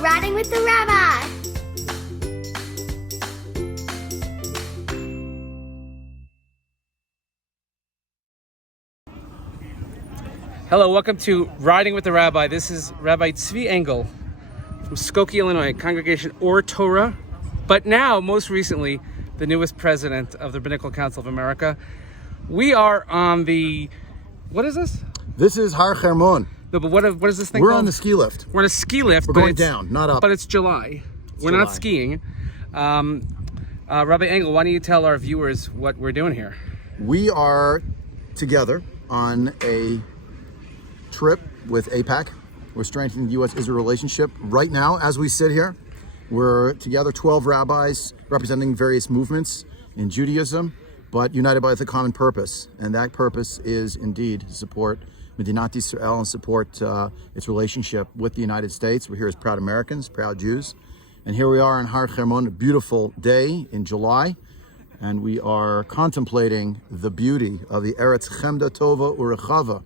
Riding with the Rabbi. Hello, welcome to Riding with the Rabbi. This is Rabbi Zvi Engel from Skokie, Illinois, Congregation Ohr Torah, but now, most recently, the newest president of the Rabbinical Council of America. We are on the, what is this? This is Har Hermon. No, but what is this thing We're called? on the ski lift. We're on a ski lift. We're going down, not up. But it's July. We're not skiing. Rabbi Engel, why don't you tell our viewers what we're doing here? We are together on a trip with AIPAC. We're strengthening the U.S.-Israel relationship. Right now, as we sit here, we're together, 12 rabbis representing various movements in Judaism, but united by the common purpose. And that purpose is indeed to support Medinat Yisrael and support its relationship with the United States. We're here as proud Americans, proud Jews. And here we are in Har Hermon, a beautiful day in July. And we are contemplating the beauty of the Eretz Chemda Tova Urechava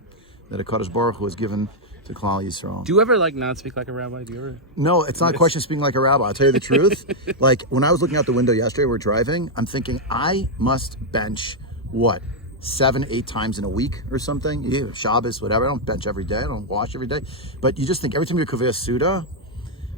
that HaKadosh Baruch Hu has given to Klal Yisrael. Do you ever not speak like a rabbi? Do you ever? No, it's not a question of speaking like a rabbi. I'll tell you the truth. Like when I was looking out the window yesterday, we were driving, I'm thinking I must bench, 7-8 times in a week or something? Yeah, Shabbos, whatever. I don't bench every day. I don't wash every day. But you just think every time you kaveh Suda,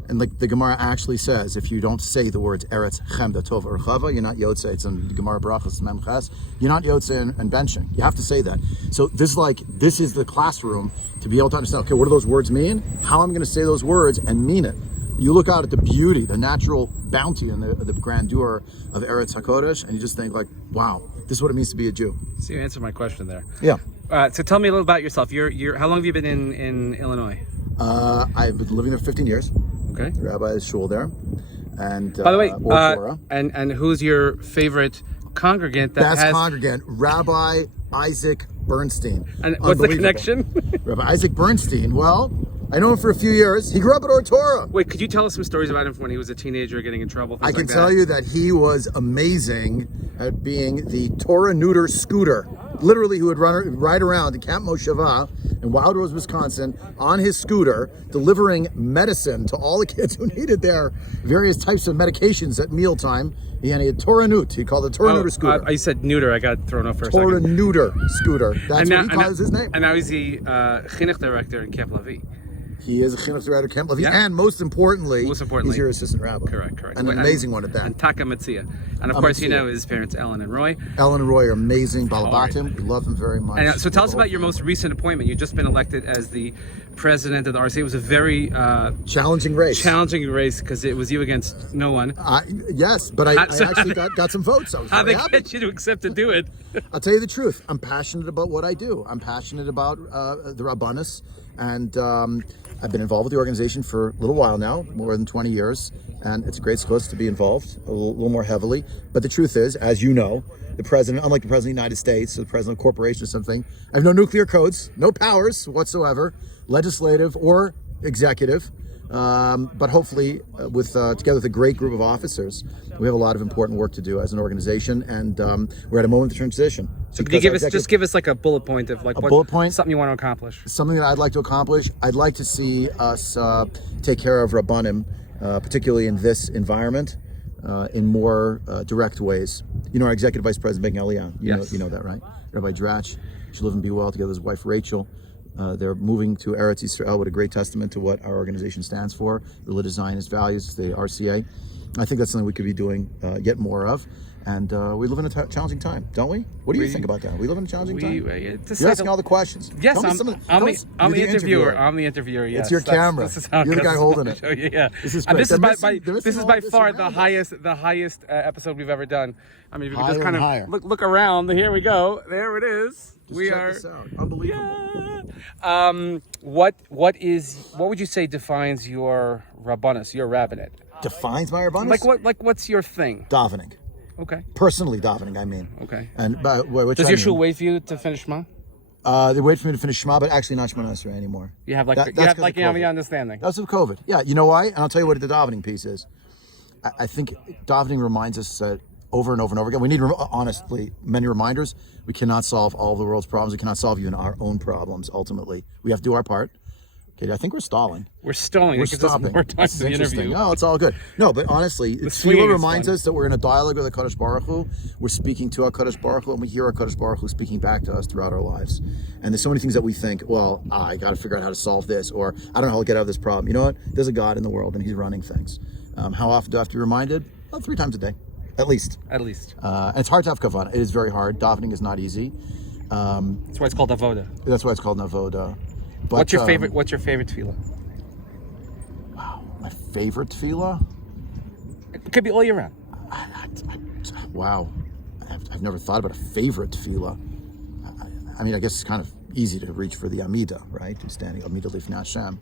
and like the Gemara actually says, if you don't say the words Eretz Chemda Tov Urchava, you're not Yotze. It's in the Gemara Barachas Mem Ches. You're not Yotze and benching. You have to say that. So this is the classroom to be able to understand, okay, what do those words mean? How am I going to say those words and mean it? You look out at the beauty, the natural bounty and the grandeur of Eretz HaKodesh, and you just think like, wow, this is what it means to be a Jew. So you answered my question there. Yeah. So tell me a little about yourself. You're how long have you been in Illinois? I've been living there 15 years. Okay. The rabbi's shul there. And by the way, Ohr Torah. and who's your favorite congregant that Best congregant, Rabbi Isaac Bernstein. And what's the connection? Rabbi Isaac Bernstein, well, I know him for a few years. He grew up at Ohr Torah. Wait, could you tell us some stories about him from when he was a teenager getting in trouble? I can tell you that he was amazing at being the Torah neuter scooter. Literally, he would ride around in Camp Mosheva in Wild Rose, Wisconsin, on his scooter, delivering medicine to all the kids who needed their various types of medications at mealtime. He had Torah Nut. He called it Torah Neuter scooter. I said neuter. I got thrown off for a Torah second. Neuter scooter. That's what he calls his name. And now he's the chinuch director in Camp Levi. He is a chinuch director at Camp Levi, yeah. And most importantly, he's your assistant rabbi. Correct. An amazing one at that. And Taka Metzia. And of course, you know his parents, Ellen and Roy. Ellen and Roy are amazing. Balabatim, we love them very much. And, so tell us about your most recent appointment. You've just been elected as the president of the RCA. It was a very challenging race. Challenging race because it was you against no one. Yes, but I actually got some votes. I was How'd they happy. get you to accept to do it? I'll tell you the truth. I'm passionate about what I do. I'm passionate about the Rabbanus, and I've been involved with the organization for a little while now, more than 20 years, and it's a great scope to be involved a little more heavily. But the truth is, as you know, the president, unlike the president of the United States, or the president of a corporation or something, I have no nuclear codes, no powers whatsoever, legislative or executive. But hopefully, together with a great group of officers, we have a lot of important work to do as an organization, and we're at a moment of transition. So could you give us like a bullet point of like something you want to accomplish? Something that I'd like to accomplish. I'd like to see us take care of Rabbanim, particularly in this environment, in more direct ways. You know, our executive vice president, Ben Elian. You know that, right? Rabbi Drach should live and be well together with his wife Rachel. They're moving to Eretz Yisrael, with a great testament to what our organization stands for, religious Zionist values, the RCA. I think that's something we could be doing yet more of. And we live in a challenging time, don't we? What do you think about that? We live in a challenging time? You're asking all the questions. Yes, I'm the interviewer. I'm the interviewer, yes. It's your camera. You're the guy holding it. Yeah. This is great. This is by far the highest episode we've ever done. I mean, if you can just kind of look around. Here we go. There it is. Check this out. Unbelievable. Yeah. What would you say defines your rabbanus, your rabbinate? Defines my rabbanus? Like what's your thing? Davening. Okay. Personally davening, I mean. Okay. And does your shul wait for you to finish Shema? They wait for me to finish Shema, but actually not Shema Nasra anymore. You have the understanding. That's with COVID. Yeah, you know why? And I'll tell you what the davening piece is. I think davening reminds us that over and over and over again. We need, honestly, many reminders. We cannot solve all of the world's problems. We cannot solve even our own problems, ultimately. We have to do our part. Okay, I think we're stalling. We're stalling. We're It gives us stopping. more time This is for the interesting. interview. No, it's all good. No, but honestly, swinging Tefillah is reminds fun. us that we're in a dialogue with HaKadosh Baruch Hu. We're speaking to HaKadosh Baruch Hu, and we hear HaKadosh Baruch Hu speaking back to us throughout our lives. And there's so many things that we think, well, I got to figure out how to solve this, or I don't know how to get out of this problem. You know what? There's a God in the world, and He's running things. How often do I have to be reminded? Well, 3 times a day, at least. At least. And it's hard to have kavanah. It is very hard. Davening is not easy. That's why it's called avoda. That's why it's called navoda. But, What's your favorite tefillah? My favorite tefillah? It could be all year round. Wow. I've never thought about a favorite tefillah. I mean, I guess it's kind of easy to reach for the Amida, right? Standing Amida Lifnei Hashem.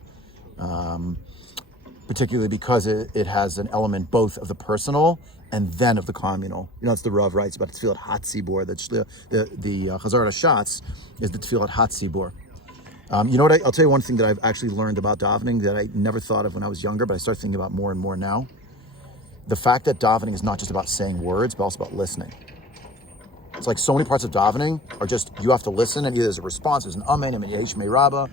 Particularly because it has an element both of the personal and then of the communal. You know, it's the Rav writes about Tefillat Hatzibor. The Chazar Hashatz is the Tefillat Hatzibor. You know what? I'll tell you one thing that I've actually learned about davening that I never thought of when I was younger, but I start thinking about more and more now. The fact that davening is not just about saying words, but also about listening. It's like so many parts of davening are just, you have to listen, and either there's a response, there's an amen, yesh mei rabba,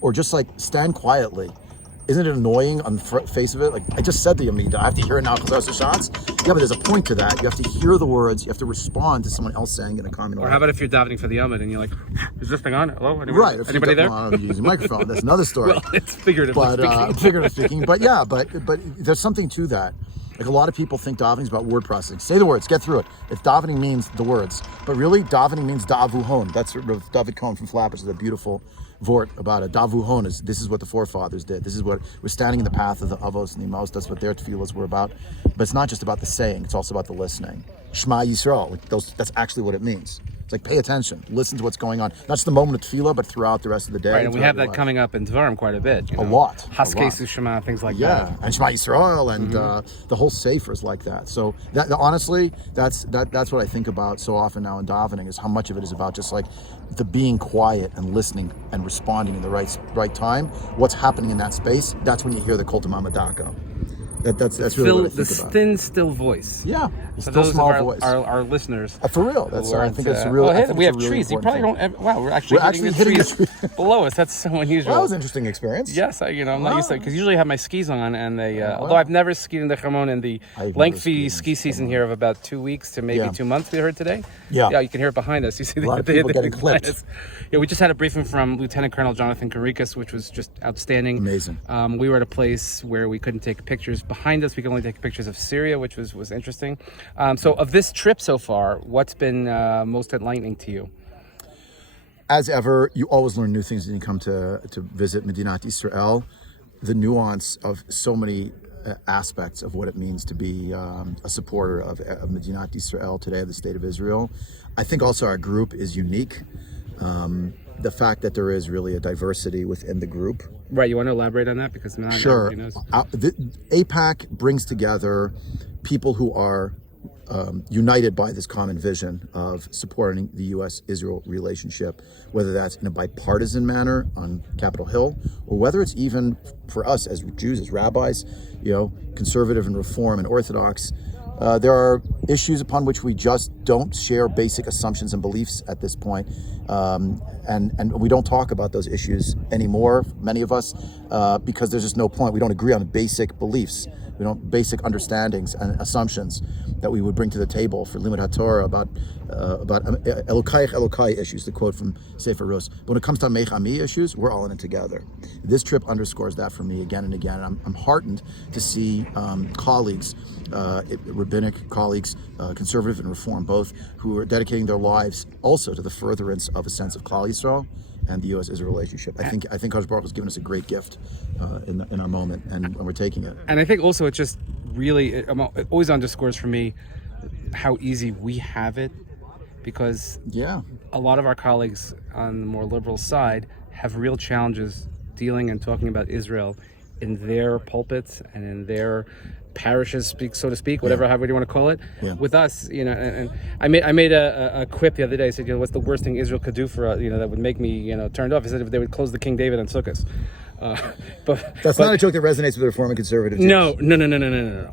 or just like stand quietly. Isn't it annoying on the face of it? Like, I just said the Amida, I have to hear it now because I was the shots. Yeah, but there's a point to that. You have to hear the words. You have to respond to someone else saying in a common way. Or how about if you're davening for the Yomid and you're like, is this thing on? Hello? Right. Anybody there? Well, I'm using a microphone. That's another story. Well, it's figuratively speaking. Figuratively speaking. But yeah, but there's something to that. Like a lot of people think davening is about word processing. Say the words, get through it. If davening means the words. But really, davening means da'avuhon. That's David Cohen from Flappers, is a beautiful vort about it. Davuhon is, this is what the forefathers did. This is what, we're standing in the path of the avos and the imos. That's what their tefillahs were about. But it's not just about the saying, it's also about the listening. Shema Yisrael, like that's actually what it means. It's like, pay attention, listen to what's going on. Not just the moment of tefillah, but throughout the rest of the day. Right, and we have that coming up in Dvarim quite a bit. A lot. Haskei Sushama, things like that. Yeah, and Shema Yisrael, and the whole sefer is like that. So that honestly, that's what I think about so often now in davening, is how much of it is about just like the being quiet and listening and responding in the right time. What's happening in that space? That's when you hear the Kol Tamam Adaka. That's really what I think about. The thin, still voice. Yeah, for still those small of voice. Our listeners. For real, I think it's real. Oh, hey, we have trees. You probably don't. Wow, we're actually hitting the trees below us. That's so unusual. Well, that was an interesting experience. Yes, I'm not used to it because usually I have my skis on, and they. Although I've never skied in the Chamon in the lengthy ski season here of about 2 weeks to maybe 2 months. We heard today. Yeah, you can hear it behind us. You see a lot of people getting clipped. Yeah, we just had a briefing from Lieutenant Colonel Jonathan Karikas, which was just outstanding. Amazing. We were at a place where we couldn't take pictures behind us. We could only take pictures of Syria, which was interesting. So of this trip so far, what's been most enlightening to you? As ever, you always learn new things when you come to visit Medinat Israel. The nuance of so many aspects of what it means to be a supporter of Medinat Israel today, of the State of Israel. I think also our group is unique. The fact that there is really a diversity within the group. Right, you want to elaborate on that? Because not sure. everybody knows. AIPAC brings together people who are united by this common vision of supporting the U.S.-Israel relationship, whether that's in a bipartisan manner on Capitol Hill, or whether it's even for us as Jews, as rabbis, conservative and reform and Orthodox. There are issues upon which we just don't share basic assumptions and beliefs at this point. And we don't talk about those issues anymore, many of us, because there's just no point. We don't agree on basic beliefs. We don't basic understandings and assumptions that we would bring to the table for Limud HaTorah about Elokai issues, the quote from Sefer Rus. But when it comes to Meich Ami issues, we're all in it together. This trip underscores that for me again and again. And I'm heartened to see colleagues, rabbinic colleagues, conservative and reform, both, who are dedicating their lives also to the furtherance of a sense of Klal Yisrael and the U.S.-Israel relationship. I think Kadosh Baruch has given us a great gift in our moment, and we're taking it. And I think also it just really, it always underscores for me how easy we have it, because a lot of our colleagues on the more liberal side have real challenges dealing and talking about Israel in their pulpits and in their parishes, so to speak, however you want to call it. With us, and I made a quip the other day. I said, what's the worst thing Israel could do for us, that would make me, turned off? I said, if they would close the King David on Sukkot. That's not a joke that resonates with Reform and conservative Jews. No.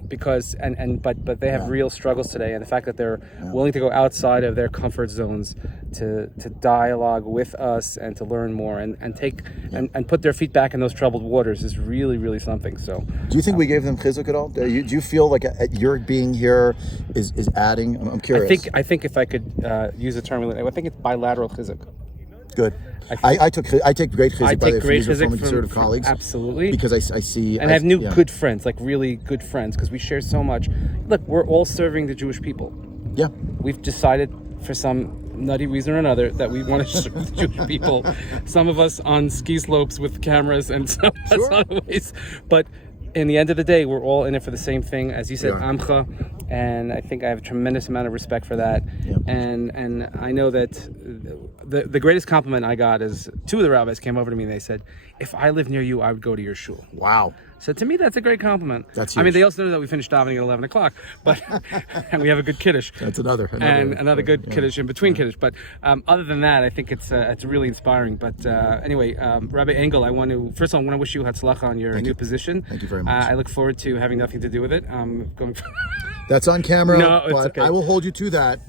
Because but they have real struggles today, and the fact that they're willing to go outside of their comfort zones to dialogue with us and to learn more and take and put their feet back in those troubled waters is really, really something. So, do you think we gave them chizuk at all? Do you feel like your being here is adding? I'm curious. I think if I could use a term, I think it's bilateral chizuk. Good. I take great chizuk by the Reform and conservative colleagues. Absolutely. Because I see... And I have new good friends, like really good friends, because we share so much. Look, we're all serving the Jewish people. Yeah. We've decided for some nutty reason or another that we want to serve the Jewish people. Some of us on ski slopes with cameras and some of us other ways. But in the end of the day, we're all in it for the same thing. As you said, Amcha. And I think I have a tremendous amount of respect for that. Yep. And I know that the greatest compliment I got is two of the rabbis came over to me and they said, if I lived near you, I would go to your shul. Wow. So to me, that's a great compliment. That's huge. I mean, they also know that we finished davening at 11 o'clock, but and we have a good kiddush. That's another good kiddush in between kiddush. But other than that, I think it's really inspiring. But anyway, Rabbi Engel, first of all, I want to wish you hatzlacha on your new position. Thank you very much. I look forward to having nothing to do with it. That's on camera, no, but okay. I will hold you to that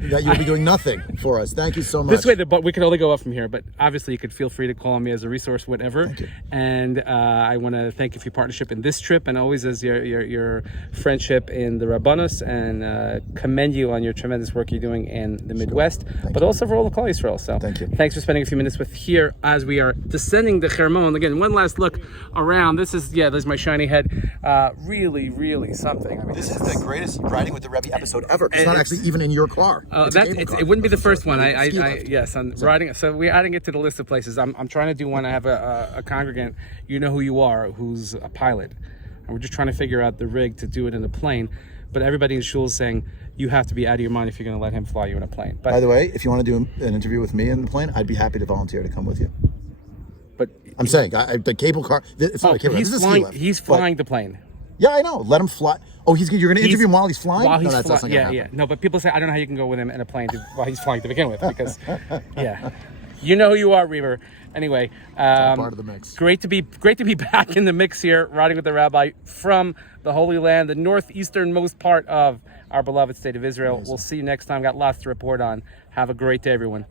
you'll be doing nothing for us. Thank you so much. This way, but we can only go up from here. But obviously, you could feel free to call on me as a resource, whatever. Thank you. And I want to thank you for your partnership in this trip and always as your friendship in the Rabbanos, and commend you on your tremendous work you're doing in the Midwest, but also for all the Klal Yisrael. So thank you. Thanks for spending a few minutes with here as we are descending the Chermon. Again, one last look around. This is my shiny head. Really, really something. I mean, this is the greatest Riding with the Rebbe episode ever. It's not actually even in your car. It wouldn't be the first one. I'm riding. So we're adding it to the list of places. I'm trying to do one. I have a congregant, you know who you are, who's a pilot, and we're just trying to figure out the rig to do it in a plane. But everybody in shul is saying you have to be out of your mind if you're going to let him fly you in a plane. But, by the way, if you want to do an interview with me in the plane, I'd be happy to volunteer to come with you. But I'm saying the cable car. It's not a cable car. He's flying the plane. Yeah, I know. Let him fly. Oh, you're going to interview him while he's flying? While he's flying. Yeah. No, but people say I don't know how you can go with him in a plane while he's flying to begin with, because you know who you are, Reaver. Anyway, part of the mix. Great to be back in the mix here, riding with the Rabbi from the Holy Land, the northeasternmost part of our beloved state of Israel. Amazing. We'll see you next time. Got lots to report on. Have a great day, everyone.